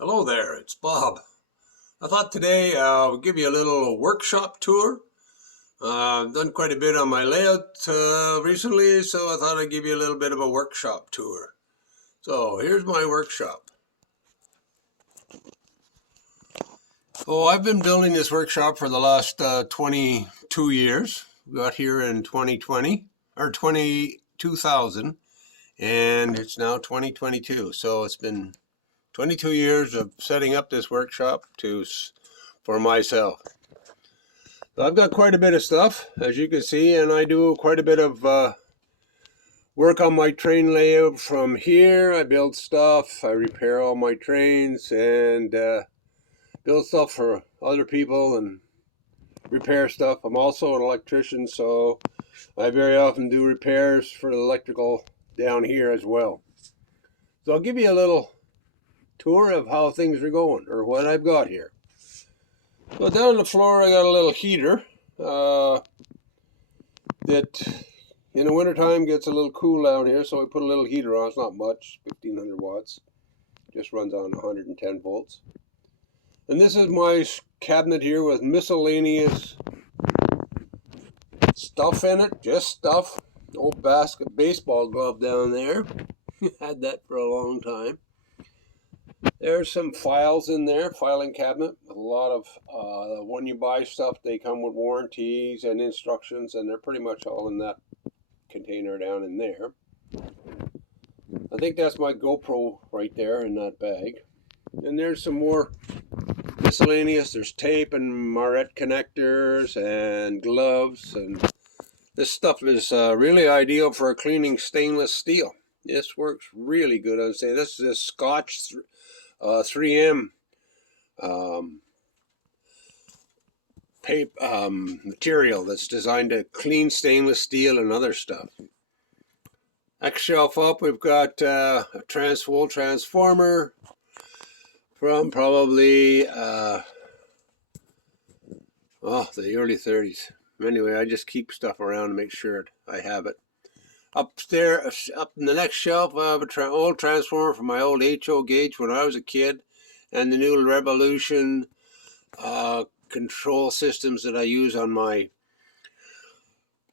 Hello there, it's Bob. I thought today I'll give you a little workshop tour. I've done quite a bit on my layout recently, so I thought I'd give you a little bit of a workshop tour. So here's my workshop. Oh, I've been building this workshop for the last 22 years. We got here in 2020, or 2000, and it's now 2022. So it's been 22 years of setting up this workshop for myself. So I've got quite a bit of stuff, as you can see, and I do quite a bit of work on my train layout from here. I build stuff, I repair all my trains, and build stuff for other people and repair stuff. I'm also an electrician, so I very often do repairs for the electrical down here as well. So I'll give you a little tour of how things are going, or what I've got here. So down on the floor I got a little heater that in the wintertime gets a little cool down here, so I put a little heater on. It's not much, 1500 watts. Just runs on 110 volts. And this is my cabinet here with miscellaneous stuff in it, just stuff. Old baseball glove down there. Had that for a long time. There's some files in there, filing cabinet with a lot of, when you buy stuff, they come with warranties and instructions, and they're pretty much all in that container down in there. I think that's my GoPro right there in that bag. And there's some more miscellaneous. There's tape and Marette connectors and gloves, and this stuff is really ideal for cleaning stainless steel. This works really good. I'd say this is a Scotch 3M material that's designed to clean stainless steel and other stuff. Next shelf up, we've got a full transformer from probably the early 30s. Anyway, I just keep stuff around to make sure I have it. Upstairs, up in the next shelf, I have an old transformer from my old HO gauge when I was a kid, and the new Revolution control systems that I use on my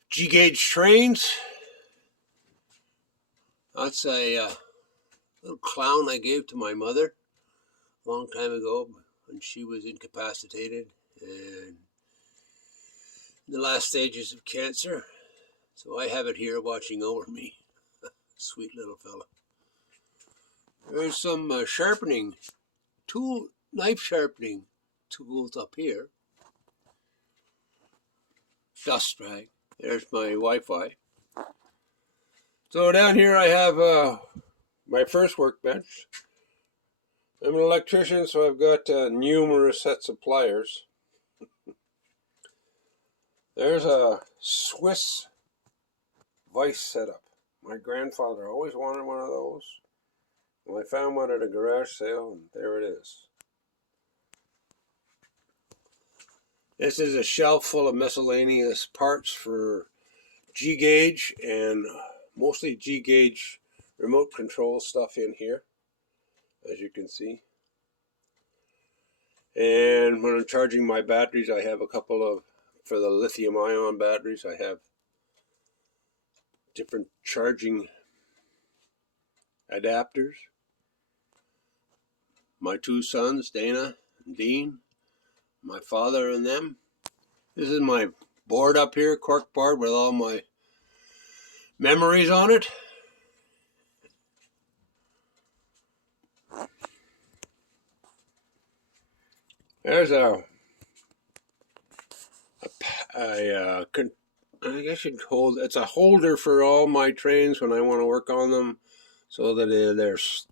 G gauge trains. That's a little clown I gave to my mother a long time ago when she was incapacitated and in the last stages of cancer. So I have it here watching over me. Sweet little fella. There's some knife sharpening tools up here. Dust rag. There's my Wi-Fi. So down here I have my first workbench. I'm an electrician, so I've got numerous sets of pliers. There's a Swiss Vise setup. My grandfather always wanted one of those. Well, I found one at a garage sale, and there it is. This is a shelf full of miscellaneous parts for G gauge and mostly G gauge remote control stuff in here, as you can see. And when I'm charging my batteries, I have a couple of, for the lithium ion batteries, I have different charging adapters. My two sons, Dana and Dean, my father and them. This is my board up here, cork board with all my memories on it. There's I guess you'd hold, it's a holder for all my trains when I want to work on them, so that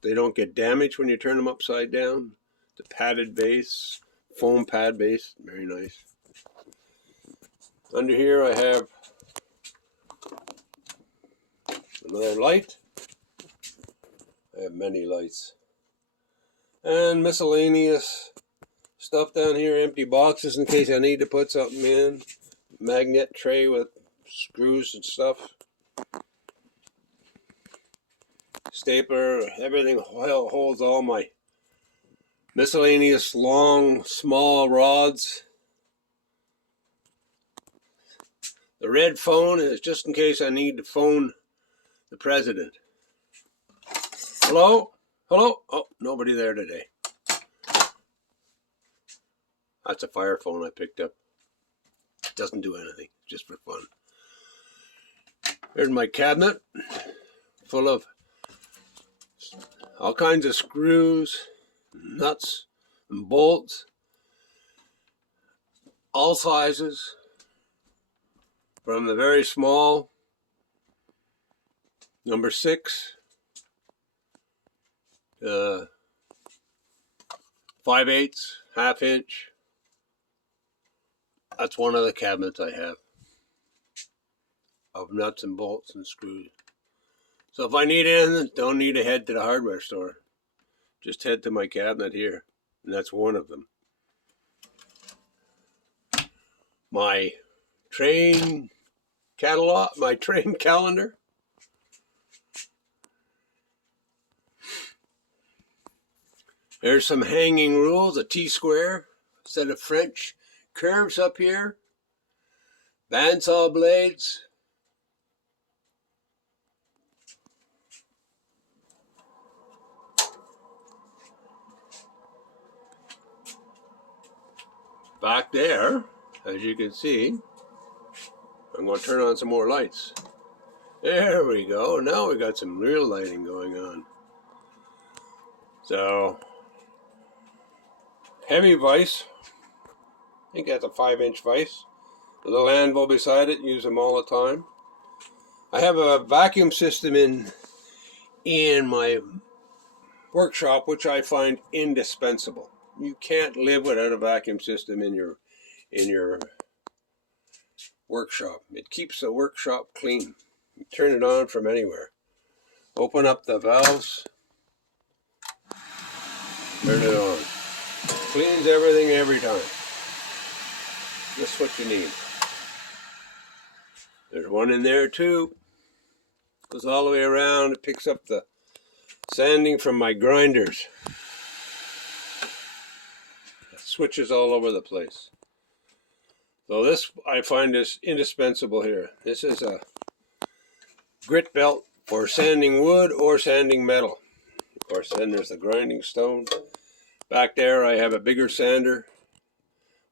they don't get damaged when you turn them upside down. The padded base, foam pad base, very nice. Under here I have another light. I have many lights. And miscellaneous stuff down here, empty boxes in case I need to put something in. Magnet tray with screws and stuff. Stapler, everything holds all my miscellaneous long, small rods. The red phone is just in case I need to phone the president. Hello? Hello? Oh, nobody there today. That's a fire phone I picked up. It doesn't do anything, just for fun. Here's my cabinet full of all kinds of screws, nuts, and bolts, all sizes, from the very small number 6 to 5/8, ½ inch. That's one of the cabinets I have of nuts and bolts and screws. So if I need anything, don't need to head to the hardware store. Just head to my cabinet here, and that's one of them. My train catalog, my train calendar. There's some hanging rules, a T-square, a set of French curves up here, bandsaw blades, back there, as you can see. I'm going to turn on some more lights. There we go. Now we got some real lighting going on. So, heavy vise. I think that's a 5-inch vise. A little anvil beside it. Use them all the time. I have a vacuum system in my workshop, which I find indispensable. You can't live without a vacuum system in your workshop. It keeps the workshop clean. You turn it on from anywhere. Open up the valves. Turn it on. Cleans everything every time. Just what you need. There's one in there too. Goes all the way around. It picks up the sanding from my grinders. Switches all over the place. So this, I find, is indispensable here. This is a grit belt for sanding wood or sanding metal. Of course, then there's the grinding stone. Back there I have a bigger sander,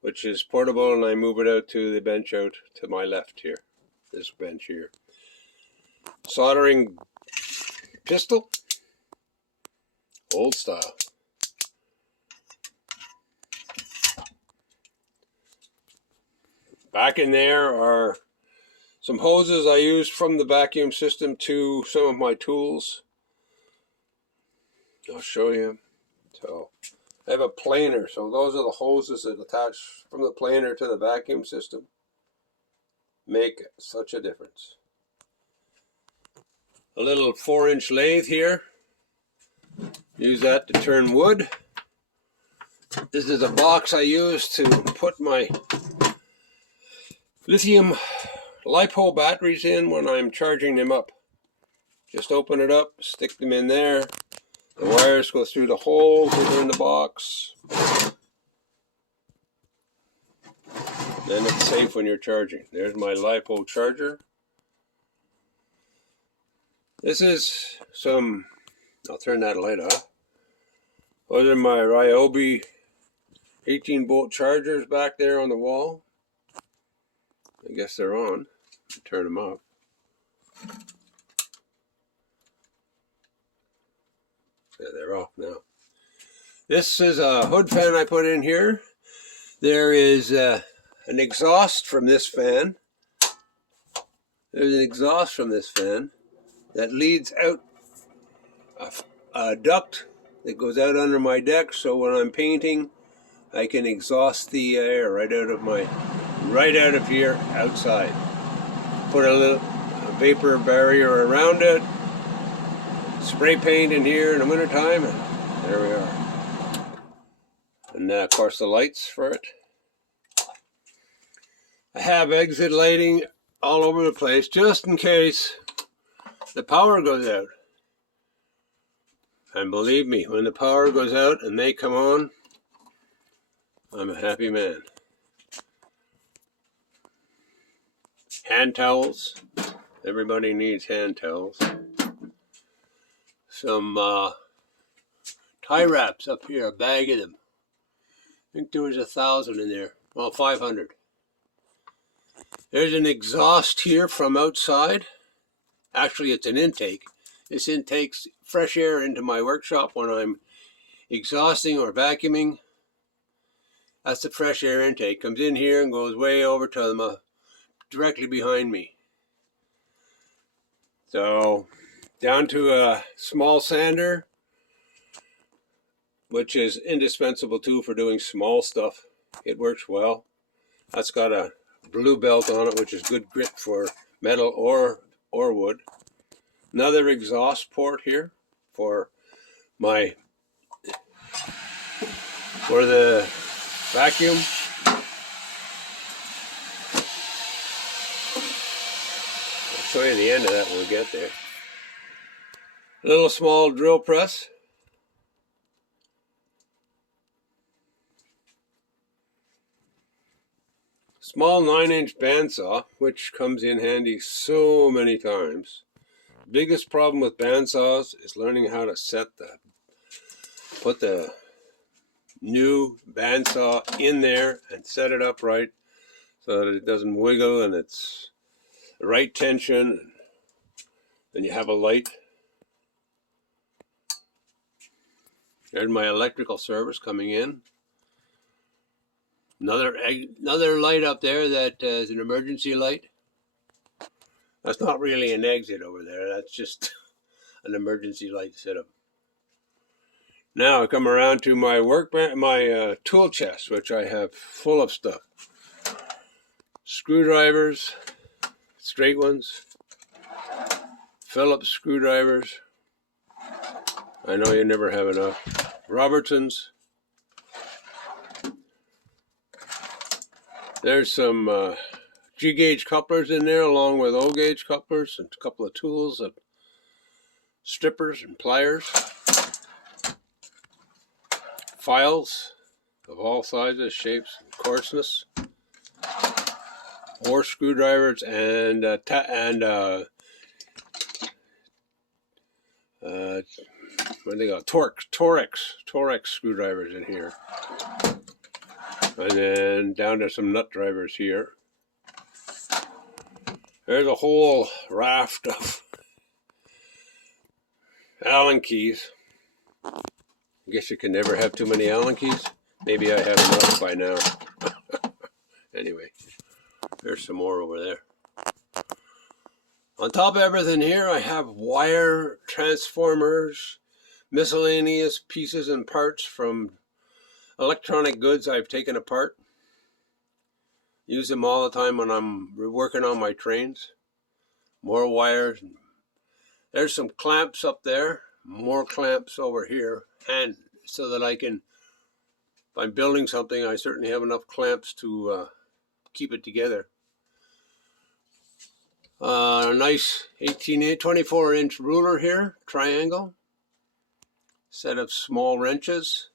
which is portable, and I move it out to the bench out to my left here. This bench here. Soldering pistol, old style. Back in there are some hoses I used from the vacuum system to some of my tools. I'll show you. So I have a planer, so those are the hoses that attach from the planer to the vacuum system. Make such a difference. A little 4-inch lathe here. Use that to turn wood. This is a box I use to put my lithium LiPo batteries in when I'm charging them up. Just open it up, stick them in there. The wires go through the holes within the box. Then it's safe when you're charging. There's my LiPo charger. This is some, I'll turn that light off. Those are my Ryobi 18-volt chargers back there on the wall. I guess they're on. Turn them off. Yeah, they're off now. This is a hood fan I put in here. There is an exhaust from this fan. There's an exhaust from this fan that leads out a duct that goes out under my deck, so when I'm painting I can exhaust the air right out of here outside. Put a vapor barrier around it, spray paint in here in the wintertime, and there we are. And of course the lights for it. I have exit lighting all over the place just in case the power goes out. And believe me, when the power goes out and they come on, I'm a happy man. Hand towels. Everybody needs hand towels. Some tie wraps up here, a bag of them. I think there was 1,000 in there. Well, 500. There's an exhaust here from outside. Actually, it's an intake. This intakes fresh air into my workshop when I'm exhausting or vacuuming. That's the fresh air intake. Comes in here and goes way over to the directly behind me. So down to a small sander, which is indispensable too for doing small stuff. It works well. That's got a blue belt on it, which is good grit for metal or wood. Another exhaust port here for the vacuum. I'll show you the end of that when we get there. A little small drill press. Small 9-inch bandsaw, which comes in handy so many times. Biggest problem with bandsaws is learning how to put the new bandsaw in there and set it up right so that it doesn't wiggle and it's the right tension. Then you have a light. There's my electrical service coming in. Another light up there that is an emergency light. That's not really an exit over there. That's just an emergency light setup. Now I come around to my workbench, my tool chest, which I have full of stuff. Screwdrivers, straight ones. Phillips screwdrivers. I know you never have enough. Robertsons. There's some G-gauge couplers in there along with O-gauge couplers and a couple of tools and strippers and pliers. Files of all sizes, shapes, and coarseness. More screwdrivers and what do they got? Torx screwdrivers in here. And then down to some nut drivers here. There's a whole raft of Allen keys. I guess you can never have too many Allen keys. Maybe I have enough by now. Anyway, there's some more over there. On top of everything here, I have wire transformers, miscellaneous pieces and parts from electronic goods I've taken apart. Use them all the time when I'm working on my trains. More wires. There's some clamps up there. More clamps over here. And so that I can, if I'm building something, I certainly have enough clamps to keep it together. A nice 24-inch ruler here, triangle. Set of small wrenches.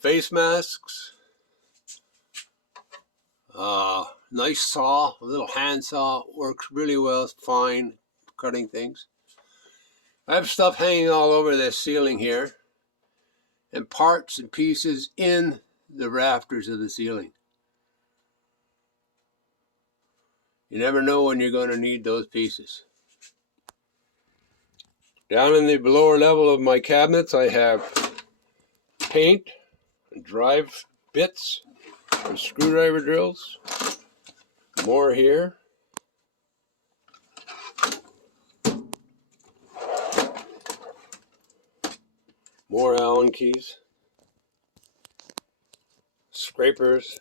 Face masks. Nice saw, a little hand saw, works really well, fine, cutting things. I have stuff hanging all over this ceiling here, and parts and pieces in the rafters of the ceiling. You never know when you're going to need those pieces. Down in the lower level of my cabinets, I have paint and drive bits and screwdriver drills. More here. More Allen keys. Scrapers.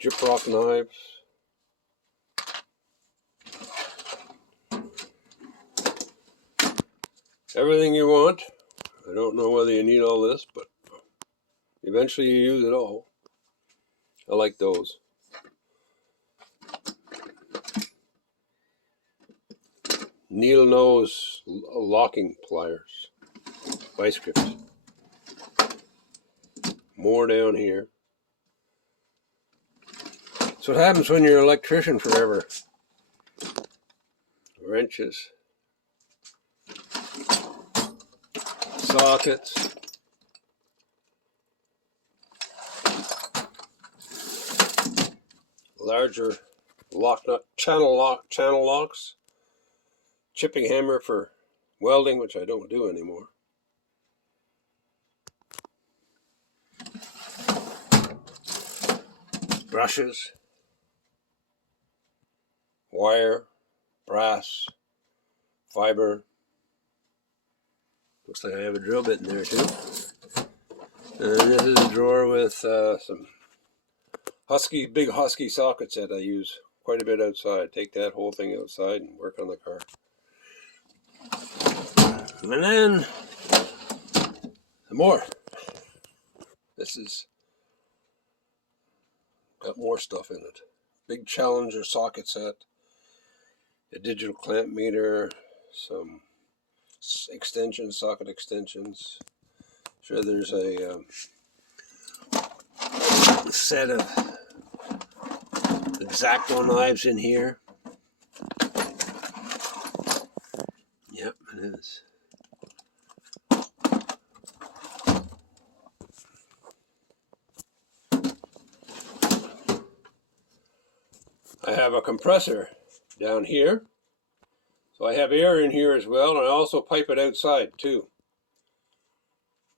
Gyprock knives. Everything you want. I don't know whether you need all this, but eventually you use it all. I like those. needle nose locking pliers, vice grips. More down here. That's what happens when you're an electrician forever. Wrenches, sockets, larger lock nut channel locks, chipping hammer for welding, which I don't do anymore. Brushes, wire, brass, fiber. Looks like I have a drill bit in there too. And this is a drawer with some big husky sockets that I use quite a bit outside. Take that whole thing outside and work on the car. And then some more. This is got more stuff in it. Big Challenger socket set, a digital clamp meter, some extensions, socket extensions. Sure, there's a set of X-Acto knives in here. Yep, it is. I have a compressor down here. So I have air in here as well, and I also pipe it outside too.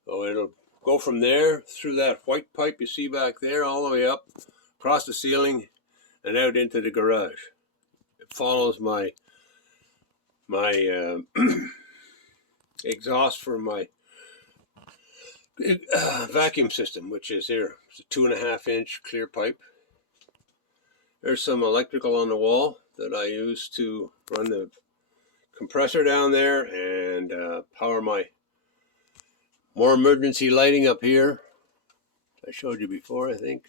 So it'll go from there through that white pipe you see back there all the way up across the ceiling and out into the garage. It follows my exhaust for my vacuum system, which is here. It's a 2.5 inch clear pipe. There's some electrical on the wall that I use to run the compressor down there and power my more emergency lighting up here. I showed you before, I think.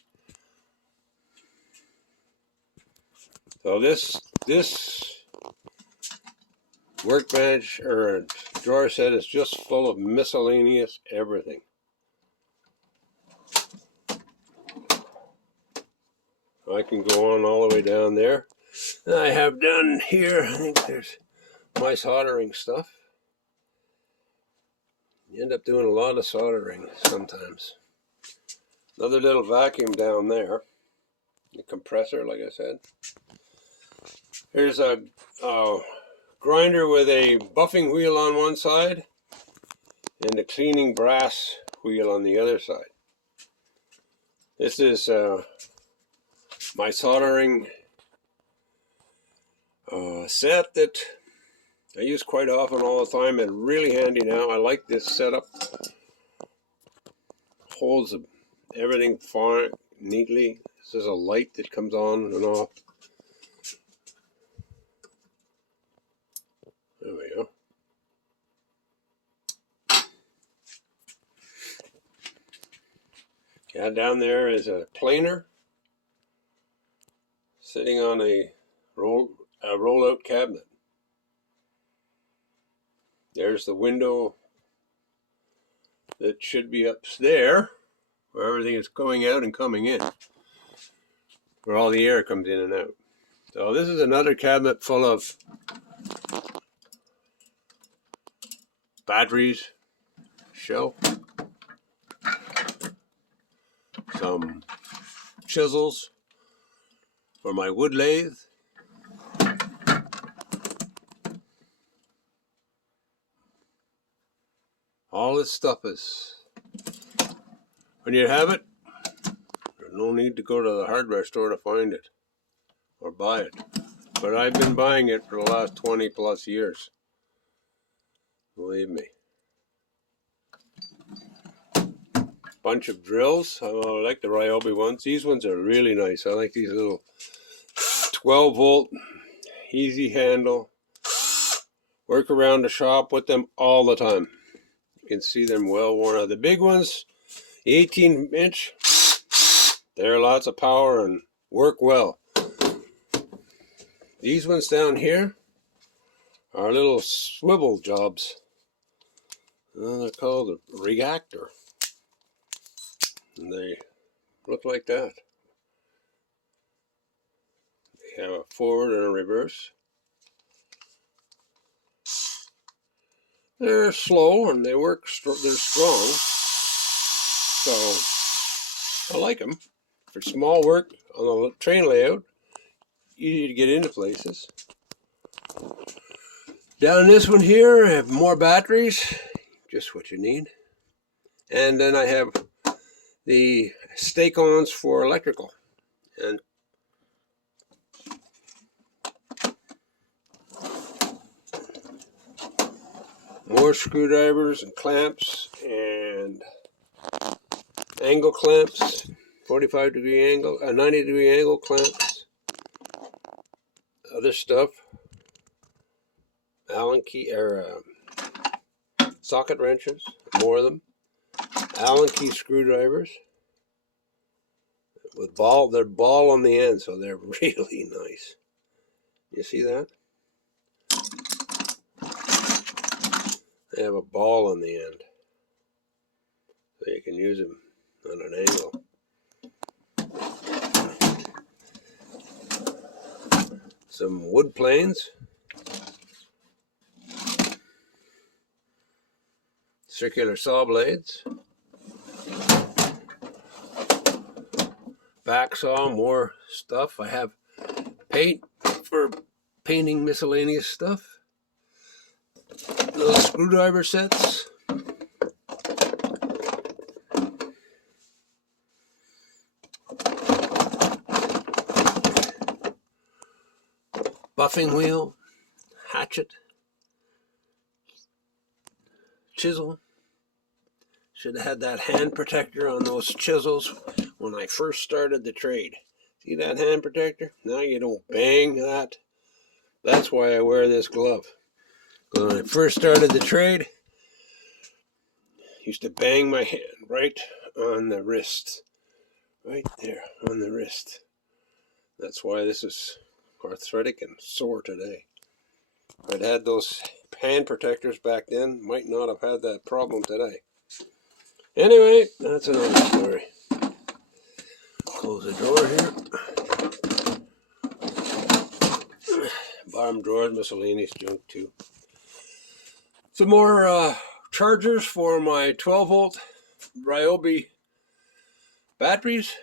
So this workbench or drawer set is just full of miscellaneous everything. I can go on all the way down there. And I have done here, I think there's my soldering stuff. You end up doing a lot of soldering sometimes. Another little vacuum down there. The compressor, like I said. Here's a grinder with a buffing wheel on one side and a cleaning brass wheel on the other side. This is my soldering set that I use quite often all the time and really handy now. I like this setup. Holds everything fine, neatly. This is a light that comes on and off. There we go. Yeah, down there is a planer sitting on a roll-out cabinet. There's the window that should be up there, where everything is going out and coming in, where all the air comes in and out. So this is another cabinet full of batteries, shelf, some chisels for my wood lathe, all this stuff is, when you have it, there's no need to go to the hardware store to find it or buy it. But I've been buying it for the last 20 plus years. Believe me. Bunch of drills. I like the Ryobi ones. These ones are really nice. I like these little 12 volt, easy handle. Work around the shop with them all the time. You can see them well worn out. The big ones, the 18 inch, they're lots of power and work well. These ones down here our little swivel jobs. They're called a reactor. And they look like that. They have a forward and a reverse. They're slow and they work. They're strong. So I like them. For small work on the train layout, easy to get into places. Down this one here, I have more batteries, just what you need. And then I have the stake-ons for electrical. And more screwdrivers and clamps and angle clamps, 45-degree angle, 90-degree angle clamps, other stuff, Allen key or socket wrenches, more of them, Allen key screwdrivers with ball. They're ball on the end, so they're really nice. You see that? They have a ball on the end, so you can use them on an angle. Some wood planes, circular saw blades, back saw, more stuff. I have paint for painting miscellaneous stuff, little screwdriver sets, buffing wheel, hatchet, chisel. Should have had that hand protector on those chisels when I first started the trade. See that hand protector? Now you don't bang that. That's why I wear this glove. When I first started the trade, I used to bang my hand right on the wrist. Right there on the wrist. That's why this is arthritic and sore today. If I'd had those hand protectors back then, might not have had that problem today. Anyway, that's another story. Close the drawer here. Bottom drawer, miscellaneous junk too. Some more chargers for my 12-volt Ryobi batteries.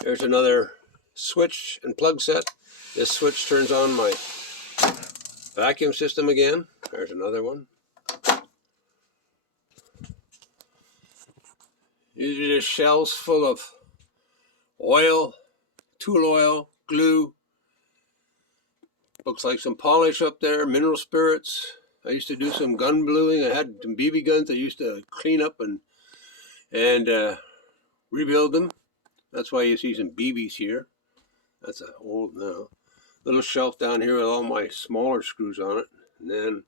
There's another switch and plug set. This switch turns on my vacuum system again. There's another one. These are just shells full of oil, tool oil, glue. Looks like some polish up there, mineral spirits. I used to do some gun bluing. I had some BB guns I used to clean up and rebuild them. That's why you see some BBs here. That's old now. Little shelf down here with all my smaller screws on it. And then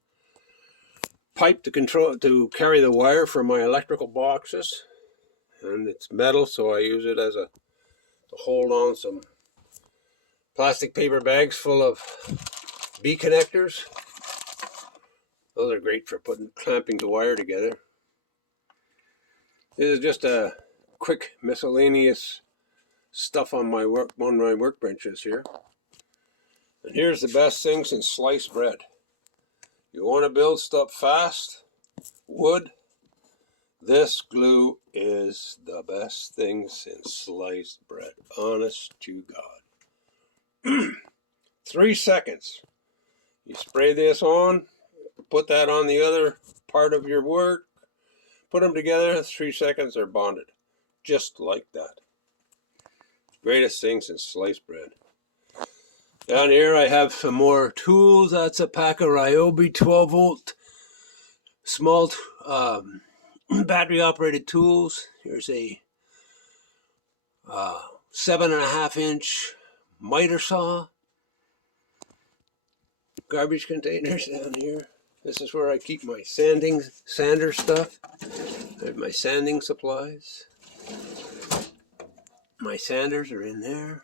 pipe to carry the wire for my electrical boxes. And it's metal, so I use it as to hold on some plastic paper bags full of B connectors. Those are great for clamping the wire together. This is just a quick miscellaneous stuff on my workbenches here. And here's the best thing since sliced bread. You want to build stuff fast, wood, this glue is the best thing since sliced bread. Honest to God. 3 seconds. You spray this on, put that on the other part of your work, put them together, 3 seconds, they're bonded. Just like that. Greatest thing since sliced bread. Down here I have some more tools. That's a pack of Ryobi 12-volt small battery operated tools. Here's a 7.5-inch miter saw. Garbage containers down here. This is where I keep my sander stuff. I have my sanding supplies. My sanders are in there.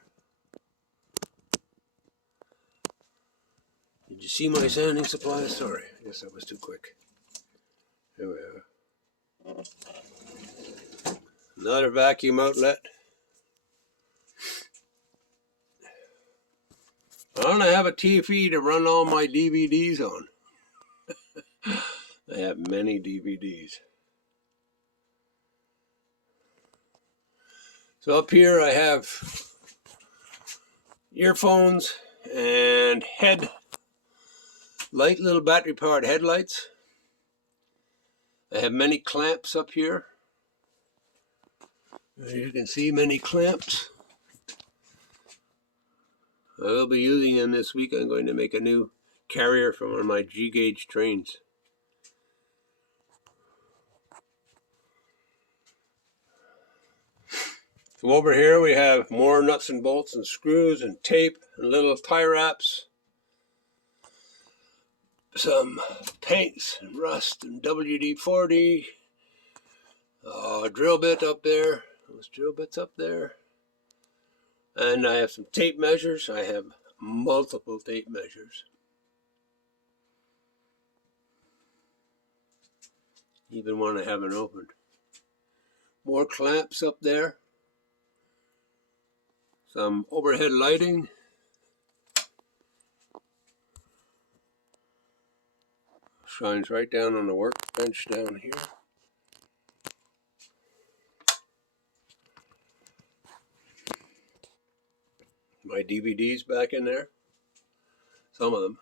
You Did you see my sanding supply? Sorry, I guess that was too quick. There we are. Another vacuum outlet. I don't have a TV to run all my DVDs on. I have many DVDs. So up here I have earphones and little battery powered headlights. I have many clamps up here. As you can see, many clamps. I will be using them this week. I'm going to make a new carrier for one of my G-gauge trains. So over here we have more nuts and bolts and screws and tape and little tie wraps. Some paints and rust and WD-40. Drill bit up there. Those drill bits up there. And I have some tape measures. I have multiple tape measures. Even one I haven't opened. More clamps up there. Some overhead lighting. Shines right down on the workbench down here. My DVDs back in there. Some of them.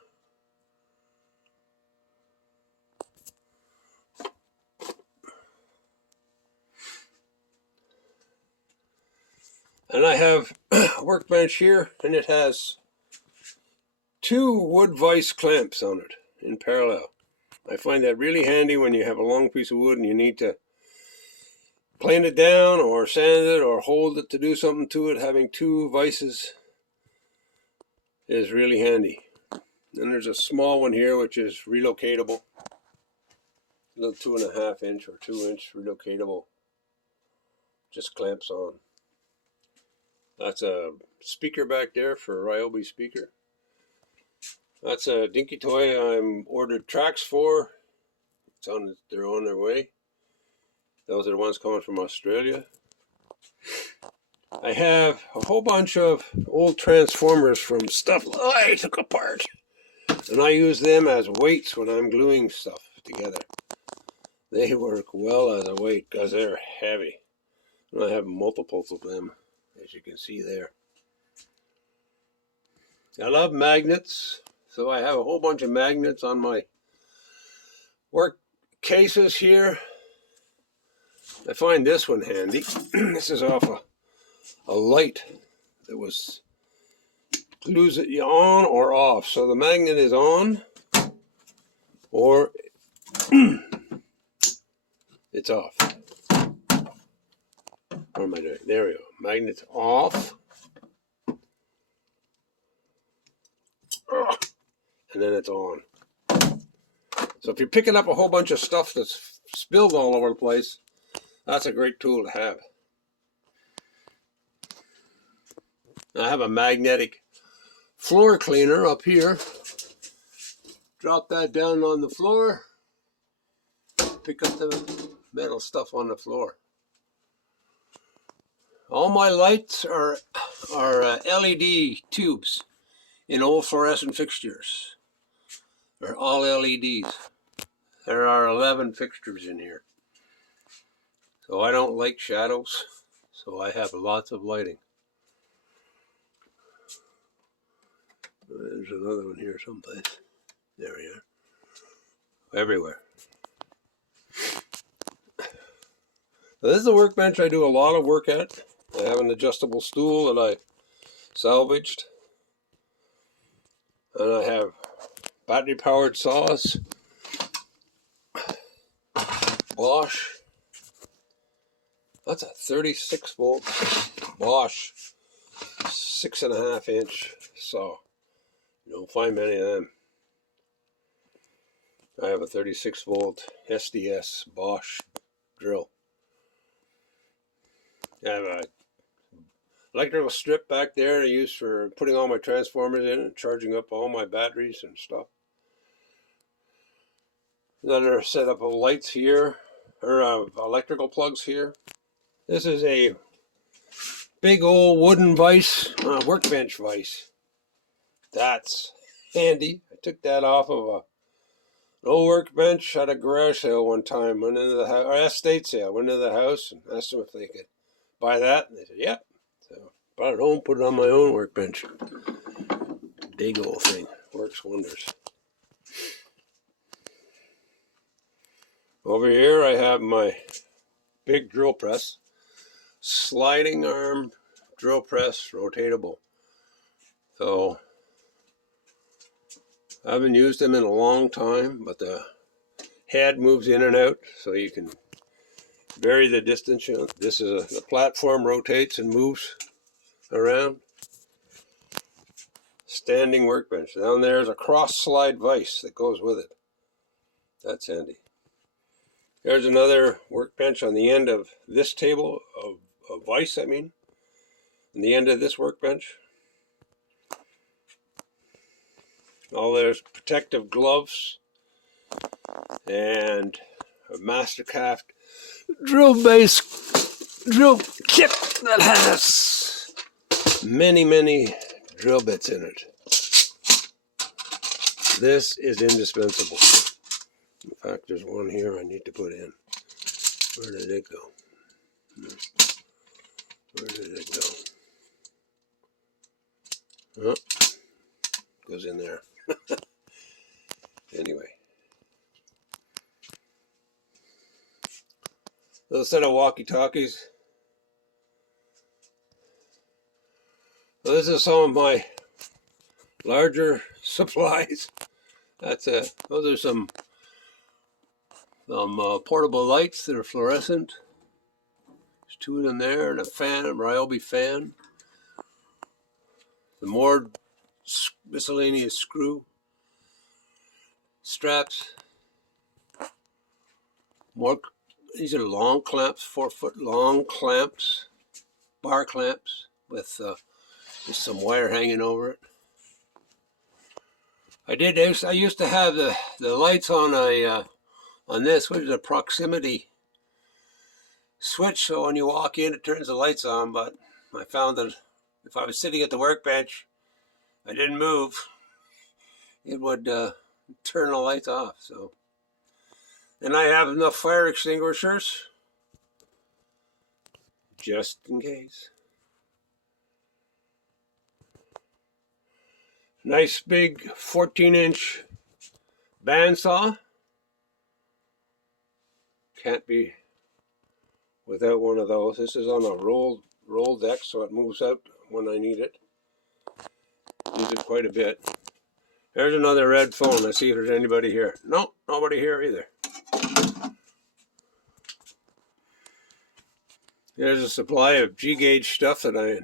And I have a workbench here, and it has 2 wood vise clamps on it in parallel. I find that really handy when you have a long piece of wood and you need to plane it down or sand it or hold it to do something to it. Having 2 vices is really handy. Then there's a small one here which is relocatable. A little 2.5 inch or 2 inch relocatable. Just clamps on. That's a speaker back there for a Ryobi speaker. That's a dinky toy I'm ordered tracks for. They're on their way. Those are the ones coming from Australia. I have a whole bunch of old transformers from stuff I took apart. And I use them as weights when I'm gluing stuff together. They work well as a weight because they're heavy. And I have multiples of them, as you can see there. I love magnets, so I have a whole bunch of magnets on my work cases here. I find this one handy. This is off a light that was glues it on or off. So the magnet is on or it's off. What am I doing? There we go. Magnet's off. And then it's on. So if you're picking up a whole bunch of stuff that's spilled all over the place, that's a great tool to have. I have a magnetic floor cleaner up here. Drop that down on the floor. Pick up the metal stuff on the floor. All my lights are LED tubes in old fluorescent fixtures. They're all LEDs. There are 11 fixtures in here. So I don't like shadows, so I have lots of lighting. There's another one here someplace. There we are. Everywhere. So this is a workbench I do a lot of work at. I have an adjustable stool that I salvaged. And I have battery powered saws. Bosch. That's a 36 volt Bosch 6.5 inch saw. You don't find many of them. I have a 36 volt SDS Bosch drill. I have a electrical strip back there I use for putting all my transformers in and charging up all my batteries and stuff. Another setup of lights here, or electrical plugs here. This is a big old wooden vise, workbench vise. That's handy. I took that off of an old workbench at a garage sale one time. Went into the house, or estate sale. Went into the house and asked them if they could buy that, and they said, "Yep." So brought it home, put it on my own workbench. Big old thing, works wonders. Over here I have my big drill press, sliding arm drill press, rotatable. So I haven't used them in a long time, but the head moves in and out, so you can vary the distance. This is the platform rotates and moves around. Standing workbench. Down there is a cross slide vise that goes with it. That's handy. There's another workbench on the end of this table of vise, on the end of this workbench. There's protective gloves and a Mastercraft drill kit that has many drill bits in it. This is indispensable. In fact, there's one here I need to put in. Where did it go? Where did it go? Oh, goes in there. Anyway. Little set of walkie-talkies. Well, this is some of my larger supplies. Those are some portable lights that are fluorescent. There's two of them there, and a fan, a Ryobi fan. The more miscellaneous screw straps. These are long clamps, 4-foot long clamps, bar clamps with just some wire hanging over it. I used to have the lights on on this, which is a proximity switch, so when you walk in it turns the lights on, but I found that if I was sitting at the workbench, I didn't move, it would turn the lights off. So, and I have enough fire extinguishers just in case. Nice big 14-inch bandsaw. Can't be without one of those. This is on a roll deck, so it moves out when I need it. Use it quite a bit. There's another red phone. Let's see if there's anybody here. Nope, nobody here either. There's a supply of G-gauge stuff that I